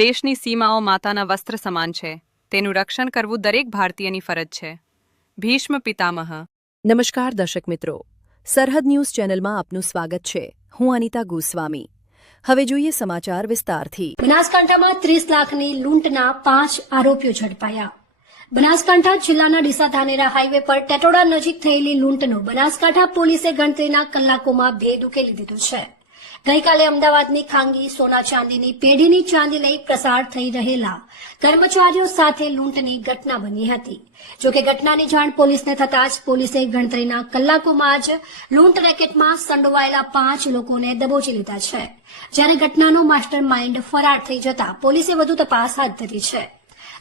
દેશની સીમાઓ માતાના વસ્ત્ર સમાન છે. તેનું રક્ષણ કરવું દરેક ભારતીયની ફરજ છે. ભીષ્મ પિતામહ. નમસ્કાર દર્શક મિત્રો, સરહદ ન્યૂઝ ચેનલમાં આપનું સ્વાગત છે. હું અનિતા ગોસ્વામી. હવે જોઈએ સમાચાર વિસ્તારથી. બનાસકાંઠામાં 30 લાખની લૂંટના 5 આરોપીઓ ઝડપાયા. બનાસકાંઠા જિલ્લાના ડીસા ધાનેરા હાઈવે પર ટેટોડા નજીક થયેલી લૂંટનો બનાસકાંઠા પોલીસે ગણતરીના કલાકોમાં ભેદ ઉકેલી દીધો છે. ગઈકાલે અમદાવાદની ખાંગી સોના ચાંદીની પેઢીની ચાંદી લઈ પ્રસાર થઈ રહેલા કર્મચારીઓ સાથે લૂંટની ઘટના બની હતી. જોકે ઘટનાની જાણ પોલીસને થતાં જ પોલીસે ગણતરીના કલાકોમાં જ લૂંટ રેકેટમાં સંડોવાયેલા 5 લોકોને દબોચી લીધા છે. જ્યારે ઘટનાનો માસ્ટર માઇન્ડ ફરાર થઈ જતા પોલીસે વધુ તપાસ હાથ ધરી છે.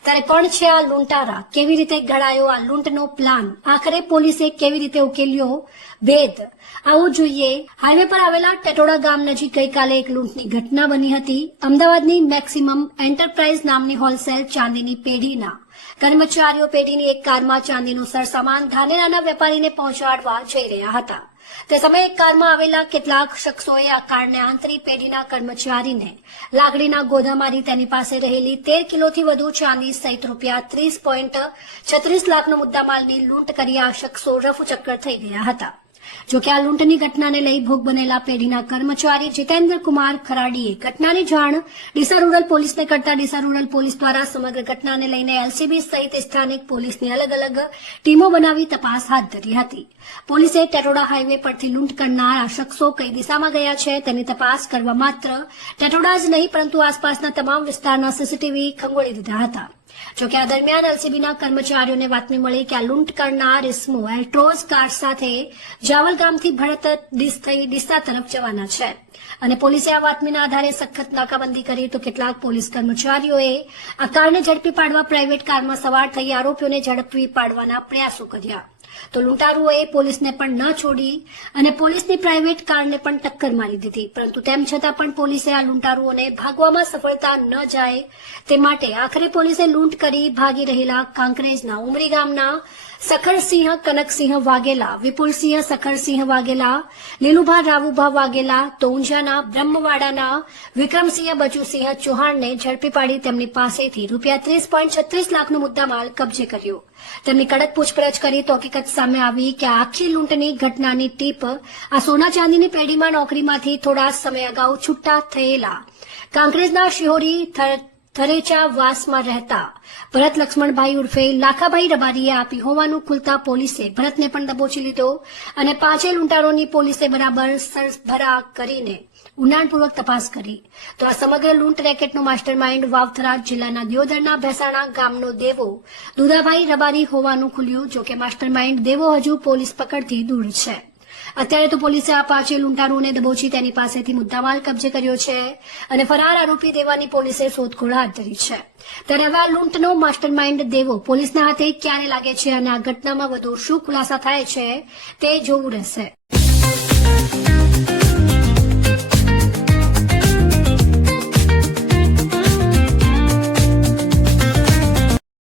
ત્યારે કોણ છે આ લૂંટારા, કેવી રીતે ઘડાયો આ લૂંટનો પ્લાન, આખરે પોલીસે કેવી રીતે ઉકેલ્યો ભેદ, આવું જોઈએ. હાઈવે પર આવેલા ટેટોડા ગામ નજીક ગઈકાલે એક લૂંટની ઘટના બની હતી. અમદાવાદની મેક્સિમમ એન્ટરપ્રાઇઝ નામની હોલસેલ ચાંદીની પેઢીના કર્મચારીઓ પેઢીની એક કારમાં ચાંદીનું સરસામાન ધાનેરાના વેપારીને પહોંચાડવા જઈ રહ્યા હતા. તે સમયે એક કારમાં આવેલા કેટલાક શખ્સોએ આ કારને આંતરી પેઢીના કર્મચારીને લાકડીના ગોધા મારી તેની પાસે રહેલી 13 કિલોથી વધુ ચાંદી સહિત રૂપિયા 30.36 લાખનો મુદ્દામાલની લૂંટ કરી આ શખ્સો રફુચક્કર થઈ ગયા હતા. જોકે આ લૂંટની ઘટનાને લઈ ભોગ બનેલા પેઢીના કર્મચારી જીતેન્દ્ર કુમાર ખરાડીએ ઘટનાની જાણ ડીસા રૂરલ પોલીસને કરતા ડીસા રૂરલ પોલીસ દ્વારા સમગ્ર ઘટનાને લઈને એલસીબી સહિત સ્થાનિક પોલીસની અલગ અલગ ટીમો બનાવી તપાસ હાથ ધરી હતી. પોલીસે ટેટોડા હાઈવે પરથી લૂંટ કરનાર આ શખ્સો કઈ દિશામાં ગયા છે તેની તપાસ કરવા માત્ર ટેટોડા જ નહીં પરંતુ આસપાસના તમામ વિસ્તારના સીસીટીવી ખંગોળી દીધા હતા. જોકે આ દરમિયાન એલસીબીના કર્મચારીઓને બાતમી મળી કે આ લૂંટ કરનાર ઇસમો એલ્ટ્રોઝ કાર સાથે જાવલ ગામથી ભરત થઈ ડીસા તરફ જવાના છે અને પોલીસે આ બાતમીના આધારે સખત નાકાબંધી કરી તો કેટલાક પોલીસ કર્મચારીઓએ આ કારને ઝડપી પાડવા પ્રાઇવેટ કારમાં સવાર થઈ આરોપીઓને ઝડપી પાડવાના પ્રયાસો કર્યા. તો લૂંટારુઓએ પોલીસને પણ ન છોડી અને પોલીસની પ્રાઇવેટ કારને પણ ટક્કર મારી દીધી. પરંતુ તેમ છતાં પણ પોલીસે આ લૂંટારુઓને ભાગવામાં સફળતા ન જાય તે માટે આખરે પોલીસે લૂંટ કરી ભાગી રહેલા કાંકરેજના ઉમરી ગામના સખરસિંહ કનકસિંહ વાઘેલા, વિપુલસિંહ સખરસિંહ વાઘેલા, લીલુભા રાવુભા વાઘેલા, તો ઊંઝાના બ્રહ્મવાડાના વિક્રમસિંહ બચુસિંહ ચૌહાણને ઝડપી પાડી તેમની પાસેથી રૂપિયા 30.36 લાખનો મુદ્દામાલ કબજે કર્યો. તેમની કડક પૂછપરછ કરી તો હકીકત સામે આવી કે આખી લૂંટની ઘટનાની ટીપ આ સોના ચાંદીની પેઢીમાં નોકરીમાંથી થોડા સમય અગાઉ છૂટા થયેલા કાંકરેજના શિહોરી થરેચા વાસમાં રહેતા ભરત લક્ષ્મણભાઈ ઉર્ફે લાખાભાઈ રબારીએ આપી હોવાનું ખુલતા પોલીસે ભરતને પણ દબોચી લીધો અને 5 લૂંટારોની પોલીસે બરાબર સરભરા કરીને ઊંડાણપૂર્વક તપાસ કરી. તો આ સમગ્ર લૂંટ રેકેટનો માસ્ટર માઇન્ડ વાવથરા જિલ્લાના દિયોદરના ભેસાણા ગામનો દેવો દુદાભાઈ રબારી હોવાનું ખુલ્યું. જોકે માસ્ટર માઇન્ડ દેવો હજુ પોલીસ પકડથી દૂર છે. અત્યારે તો પોલીસે આ 5 લૂંટારુઓને દબોચી તેની પાસેથી મુદ્દામાલ કબજે કર્યો છે અને ફરાર આરોપી દેવાની પોલીસે શોધખોળ હાથ ધરી છે. ત્યારે હવે આ લૂંટનો માસ્ટર માઇન્ડ દેવો પોલીસના હાથે ક્યારે લાગે છે અને આ ઘટનામાં વધુ શું ખુલાસા થાય છે તે જોવું રહેશે.